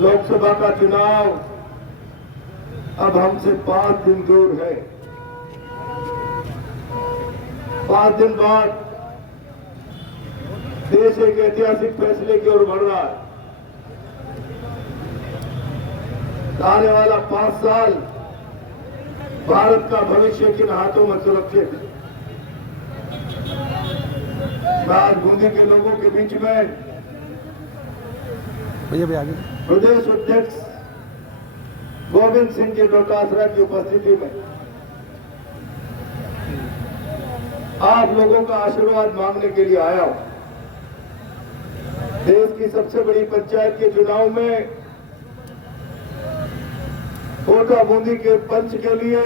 लोकसभा का चुनाव अब हमसे 5 दिन दूर है। 5 दिन बाद देश एक ऐतिहासिक फैसले की ओर बढ़ रहा है। आने वाला 5 साल भारत का भविष्य किन हाथों में सुरक्षित है। मैं आज बूंदी के लोगों के बीच में प्रदेश अध्यक्ष गोविंद सिंह जी डोटासरा की उपस्थिति में आप लोगों का आशीर्वाद मांगने के लिए आया हूं। देश की सबसे बड़ी पंचायत के चुनाव में कोटा बूंदी के पंच के लिए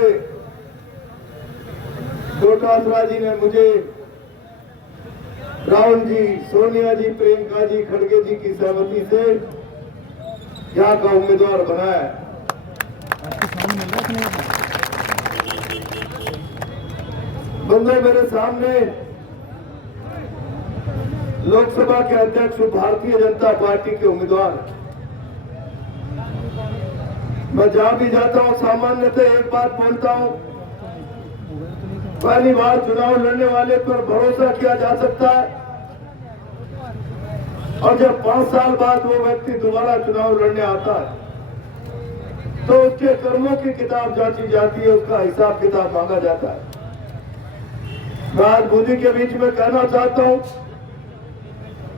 डोटासरा जी ने मुझे राहुल जी, सोनिया जी, प्रियंका जी, खड़गे जी की सहमति से यहाँ का उम्मीदवार बनाया। बंदे मेरे सामने लोकसभा के अध्यक्ष भारतीय जनता पार्टी के उम्मीदवार। मैं जहां भी जाता हूं सामान्यतः एक बात बोलता हूं, पहली बार चुनाव लड़ने वाले पर भरोसा किया जा सकता है और जब 5 साल बाद वो व्यक्ति दोबारा चुनाव लड़ने आता है तो उसके कर्मों की किताब जांची जाती है, उसका हिसाब किताब मांगा जाता है। मैं आज बूंदी के बीच में कहना चाहता हूं,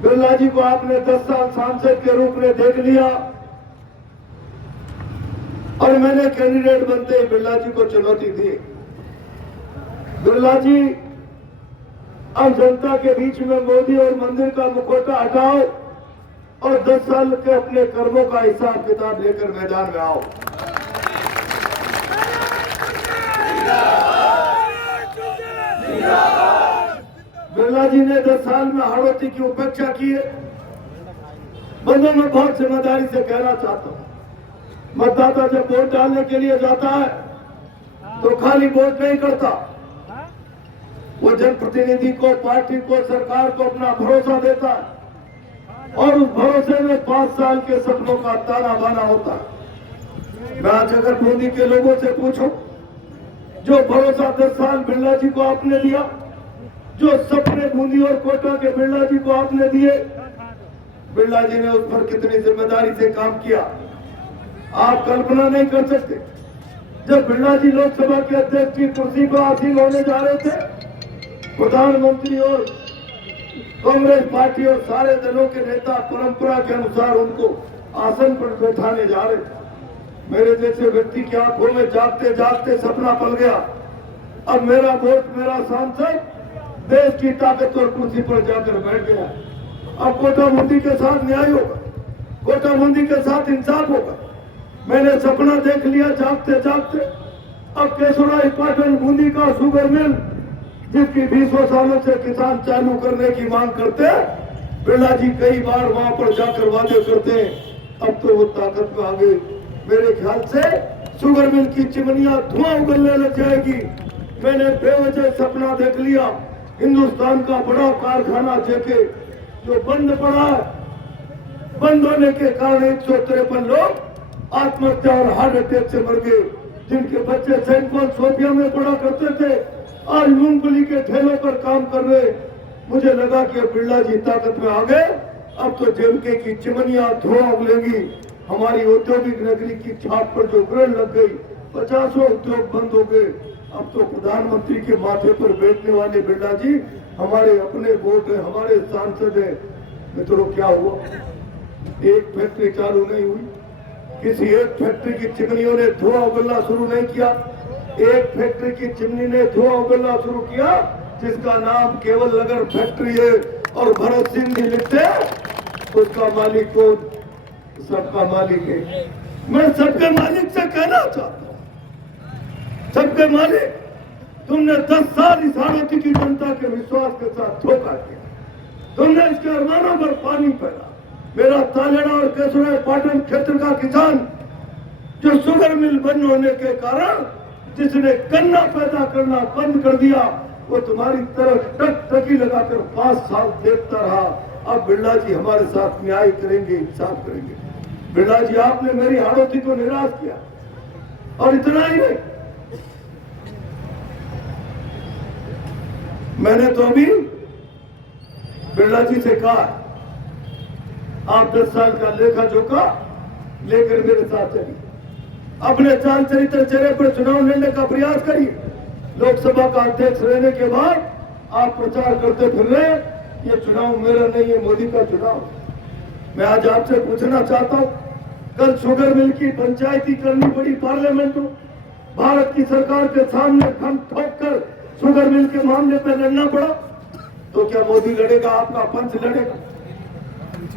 बिरला जी को आपने 10 साल सांसद के रूप में देख लिया और मैंने कैंडिडेट बनते ही बिरला जी को चुनौती दी। बिरला जी, अब जनता के बीच में मोदी और मंदिर का मुखौटा हटाओ और 10 साल के अपने कर्मों का हिसाब किताब लेकर मैदान में आओ। बिरला जी ने 10 साल में हाड़ौती की उपेक्षा की है। बंदों में बहुत जिम्मेदारी से कहना चाहता हूं, मतदाता जब वोट डालने के लिए जाता है तो खाली वोट नहीं करता, वो जनप्रतिनिधि को, पार्टी को, सरकार को अपना भरोसा देता है और उस भरोसे में 5 साल के सपनों का ताना बाना होता है। मैं आज अगर बूंदी के लोगों से पूछूं, जो भरोसा 10 साल बिरला जी को आपने दिया, जो सपने बूंदी और कोटा के बिरला जी को आपने दिए, बिरला जी ने उस पर कितनी जिम्मेदारी से काम किया आप कल्पना नहीं कर सकते। जब बिरला जी लोकसभा के अध्यक्ष की कुर्सी पर आसीन होने जा रहे थे, प्रधानमंत्री और कांग्रेस पार्टी और सारे दलों के नेता परंपरा के अनुसार उनको आसन पर बैठाने जा रहे थे। मेरे जैसे व्यक्ति की आंखों में जागते जागते सपना पल गया, अब मेरा वोट, मेरा सांसद देश की ताकतवर कुर्सी पर जाकर बैठ गया। अब कोटा बूंदी के साथ न्याय होगा, कोटा बूंदी के साथ इंसाफ होगा। मैंने सपना देख लिया जागते जागते। अब केसुराई पाटन बूंदी का शुगर मिल, जिसकी 20 सालों से किसान चालू करने की मांग करते हैं, बिरला जी कई बार वहां पर जाकर वादे करते हैं, अब तो वो ताकत में आ गई। मेरे ख्याल से शुगर मिल की चिमनियां धुआं उगलने लग जाएगी। मैंने बेवजह सपना देख लिया, हिंदुस्तान का बड़ा कारखाना जेके जो बंद पड़ा है, बंद होने के कारण 153 लोग आत्महत्या और हार्ट अटैक से मर गए, जिनके बच्चे सेंट पॉल सोफिया में पढ़ा करते थे, आज मूंगफली के ठेलों पर काम कर रहे। मुझे लगा कि बिरला जी ताकत में आ गए, अब तो जेके की चिमनियां धुआं उगलेंगी। हमारी औद्योगिक नगरी की छाप पर जो ग्रहण लग गई, 50 उद्योग बंद हो गए। अब तो प्रधानमंत्री के माथे पर बैठने वाले बिरला जी हमारे अपने वोट है, हमारे सांसद है। मित्रों, क्या हुआ? एक फैक्ट्री चालू नहीं हुई, किसी एक फैक्ट्री की चिमनियों ने धुआं उगलना शुरू नहीं किया। एक फैक्ट्री की चिमनी ने धुआं उगलना शुरू किया जिसका नाम केवल नगर फैक्ट्री है और भरत सिंह जी लिखते हैं उसका मालिक कौन? सबका मालिक है। मैं सबके मालिक से कहना चाहता हूँ, सबके मालिक, तुमने 10 साल इस हाड़ौती की जनता के विश्वास के साथ धोखा किया, तुमने इसके अरमानों पर पानी फेरा। मेरा तालेड़ा और केसुराई पाटन क्षेत्र का किसान जो शुगर मिल बंद होने के कारण जिसने गन्ना पैदा करना बंद कर दिया, वो तुम्हारी तरफ टकटकी लगाकर 5 साल देखता रहा। अब बिरला जी हमारे साथ न्याय करेंगे, इंसाफ करेंगे। बिरला जी, आपने मेरी हाड़ोती को निराश किया, और इतना ही नहीं, मैंने तो अभी बिरला जी से कहा, आप 10 साल का लेखा जोखा लेकर मेरे साथ चलिए, अपने चाल चरित्र चेहरे पर चुनाव लड़ने का प्रयास करिए। लोकसभा का अध्यक्ष रहने के बाद आप प्रचार करते फिर रहे, ये चुनाव मेरा नहीं है, मोदी का चुनाव। मैं आज आपसे पूछना चाहता हूं, कल शुगर मिल की पंचायती करनी पड़ी पार्लियामेंट में, भारत की सरकार के सामने खम ठोक कर शुगर मिल के मामले पर लड़ना पड़ा, तो क्या मोदी लड़ेगा, आपका पंच लड़ेगा?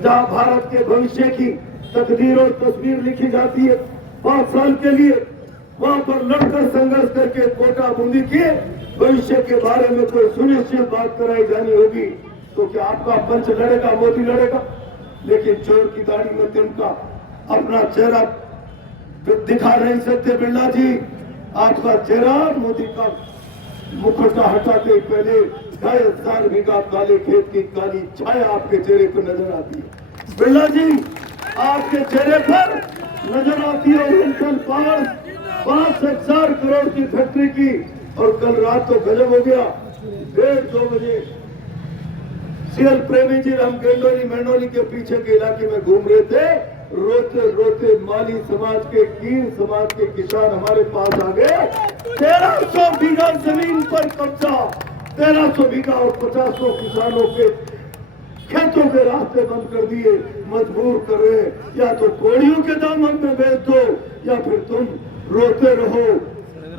जहां भारत के भविष्य की तकदीर और तस्वीर लिखी जाती है 5 साल के लिए, वहां पर लड़कर संघर्ष करके कोटा बूंदी के भविष्य के बारे में कोई सुनिश्चित बात कराई जानी होगी, तो क्या आपका पंच लड़ेगा, मोदी लड़ेगा? लेकिन चोर की दाढ़ी में तिनका, अपना चेहरा दिखा नहीं सकते बिरला जी। आपका चेहरा मोदी का मुखौटा हटाते पहले 2,500 बीघा काले खेत की काली छाया आपके चेहरे पर नजर आती है। बिरला जी, आपके चेहरे पर नजर आती है इंडियन पावर 5,000 करोड़ की फैक्ट्री की, और कल रात तो गजब हो गया, 1:30-2 बजे सीएल प्रेमी जी हम गेंडोली मेंडोली के पीछे के इलाके में घूम रहे थे, रोते रोते माली समाज के, कीर समाज के किसान हमारे पास आ गए। 1300 बीघा जमीन पर कब्जा, 1300 बीघा और 50 किसानों के खेतों के रास्ते बंद कर दिए, मजबूर कर रहे, या तो कोड़ियों के दामन में बेच दो या फिर तुम रोते रहो।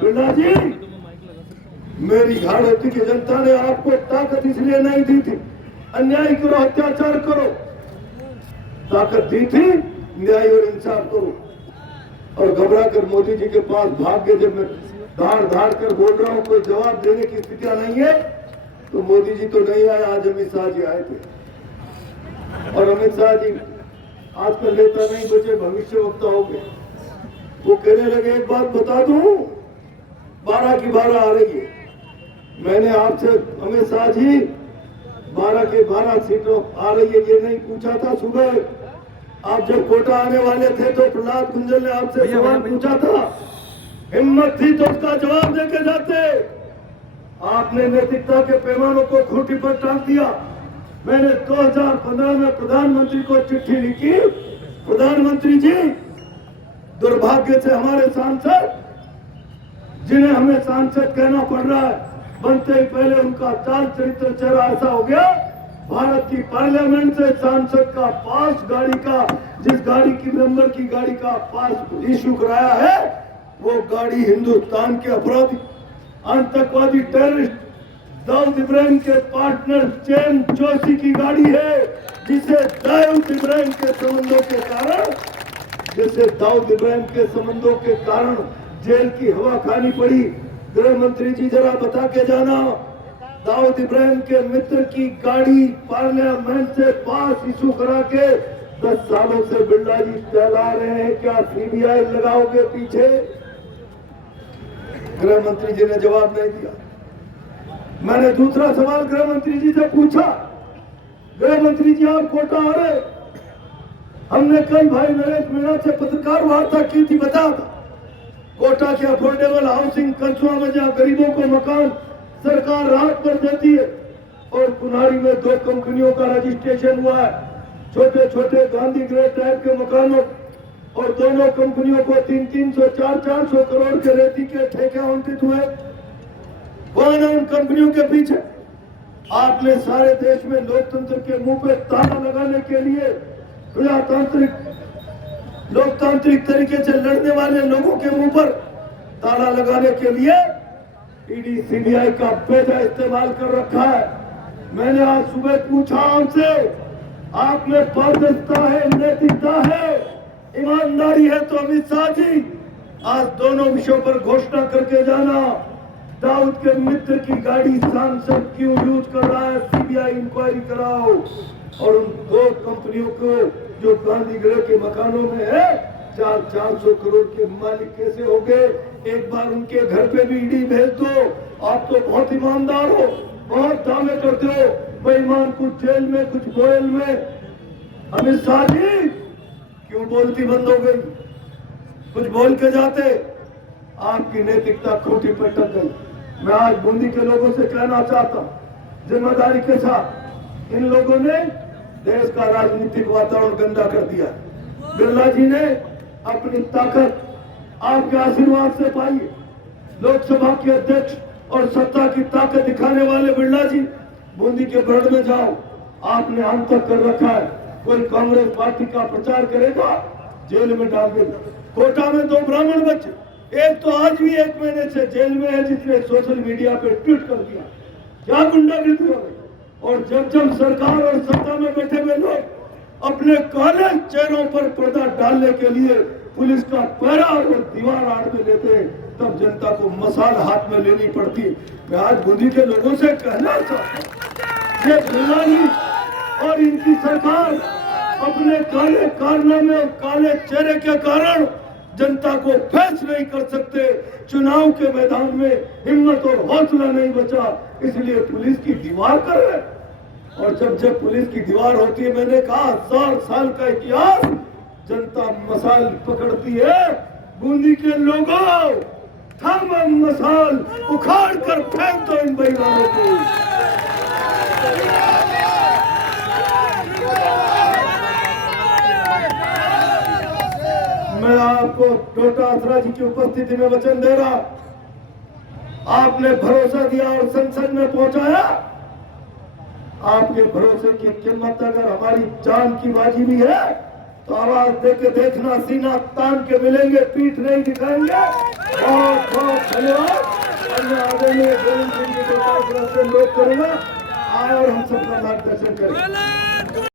बिरला जी, मेरी घाड़ोती की जनता ने आपको ताकत इसलिए नहीं दी थी, अन्याय करो, अत्याचार करो, ताकत दी थी न्याय और इंसाफ करो, और घबरा कर मोदी जी के पास भाग गए। जब मैं धाड़ धाड़ कर बोल रहा हूं, कोई जवाब देने की स्थितियां नहीं है, तो मोदी जी तो नहीं आए, आज अमित शाह जी आए थे, और अमित शाह जी आजकल नेता नहीं बचे, भविष्य वक्ता हो गए। वो कहने लगे, एक बात बता दूं, 12 की 12 आ रही है। मैंने आपसे अमित शाह जी 12 के 12 सीटों आ रही है ये नहीं पूछा था। सुबह आप जब कोटा आने वाले थे तो प्रहलाद कुंजल ने आपसे सवाल पूछा था, हिम्मत थी तो उसका जवाब देके जाते, आपने नैतिकता के पैमानों को खूंटी पर टांग दिया। मैंने 2015 में प्रधानमंत्री को चिट्ठी लिखी, प्रधानमंत्री जी, दुर्भाग्य से हमारे सांसद, जिन्हें हमें सांसद कहना पड़ रहा है, बनते ही पहले उनका चाल चरित्र चेहरा ऐसा हो गया, भारत की पार्लियामेंट से सांसद का पास गाड़ी का, जिस गाड़ी की मेंबर की गाड़ी का पास इश्यू कराया है, वो गाड़ी हिंदुस्तान के अपराधी, आतंकवादी, टेररिस्ट दाऊद इब्राहिम के पार्टनर चैन जोशी की गाड़ी है, जिसे दाऊद इब्राहिम के संबंधों के कारण, जेल की हवा खानी पड़ी। गृह मंत्री जी जरा बता के जाना, दाऊद इब्राहिम के मित्र की गाड़ी पार्लियामेंट से पास इशू करा के 10 सालों से बिरला जी टहला रहे हैं, क्या सीबीआई लगाओगे पीछे? गृह मंत्री जी ने जवाब नहीं दिया। मैंने दूसरा सवाल गृह मंत्री जी से पूछा, गृह मंत्री जी आप कोटा आ रहे, हमने कल भाई नरेश मीणा से पत्रकार वार्ता की थी, बता था कोटा के अफोर्डेबल हाउसिंग कंसुआ में जहाँ गरीबों को मकान सरकार राहत पर देती है, और कुन्हाड़ी में 2 कंपनियों का रजिस्ट्रेशन हुआ है, छोटे छोटे गांधी ग्रेड टाइप के मकानों, और दोनों कंपनियों को 300-300, 400-400 करोड़ के रेती के ठेके आवंटित हुए। कौन है उन कंपनियों के पीछे? आपने सारे देश में लोकतंत्र के मुंह पे ताला लगाने के लिए, लोकतांत्रिक तरीके से लड़ने वाले लोगों के मुंह पर ताला लगाने के लिए ईडी सीबीआई का बेजा इस्तेमाल कर रखा है। मैंने आज सुबह पूछा आपसे, आप में पारदर्शिता है, नैतिकता है, ईमानदारी है, तो अमित शाह जी आज दोनों विषयों पर घोषणा करके जाना, दाऊद के मित्र की गाड़ी सांसद क्यों यूज कर रहा है, सीबीआई इंक्वायरी कराओ, और उन 2 कंपनियों को जो गांधी गृह के मकानों में है 400 करोड़ के मालिक कैसे हो गए? एक बार उनके घर पे भी ईडी भेज दो। आप तो बहुत ईमानदार हो, बहुत दावे करते हो, बेईमान कुछ जेल में कुछ गोयल में। अमित शाह जी, क्यों बोलती बंद हो गई? कुछ बोल के जाते, आपकी नैतिकता खूंटी पर टक गई। मैं आज बूंदी के लोगों से कहना चाहता हूं, जिम्मेदारी के साथ, इन लोगों ने देश का राजनीतिक वातावरण गंदा कर दिया। बिरला जी ने अपनी ताकत आपके आशीर्वाद से पाई। लोकसभा के अध्यक्ष और सत्ता की ताकत दिखाने वाले बिरला जी, बूंदी के ब्रड में जाओ, आपने अंत तक कर रखा है। कोई कांग्रेस पार्टी का प्रचार करेगा, जेल में डाल देगा। कोटा में 2 ब्राह्मण बच्चे, एक तो आज भी 1 महीने से जेल में है, जिसने सोशल मीडिया पे ट्वीट कर दिया। क्या गुंडागिर्दी हो गई? और जब जब सरकार और सत्ता में बैठे हुए लोग अपने काले चेहरों पर पर्दा डालने के लिए पुलिस का पहरा और दीवार आड़ में लेते हैं, तब जनता को मसाल हाथ में लेनी पड़ती। मैं आज बूंदी के लोगों से कहना चाहता हूं, ये बिरला और इनकी सरकार अपने काले कारनामे और काले चेहरे के कारण जनता को फेस नहीं कर सकते। चुनाव के मैदान में हिम्मत और हौसला नहीं बचा, इसलिए पुलिस की दीवार कर रहे। और जब जब पुलिस की दीवार होती है, मैंने कहा 1000 साल का इतिहास, जनता मसाल पकड़ती है। बूंदी के लोगों, थामा मसाल उखाड़ कर फेंक दो इन बेईमानों को। मैं आपको डॉक्टर आसरा जी की उपस्थिति में वचन दे रहा, आपने भरोसा दिया और संसद में पहुंचाया। आपके भरोसे की कीमत अगर हमारी जान की बाजी भी है, तो आवाज देके देखना, सीना तान के मिलेंगे, पीठ नहीं दिखाएंगे। बहुत बहुत धन्यवाद। आदरणीय गोविंद सिंह जी को लोग करेगा, आए और हम सबका मार्गदर्शन करें।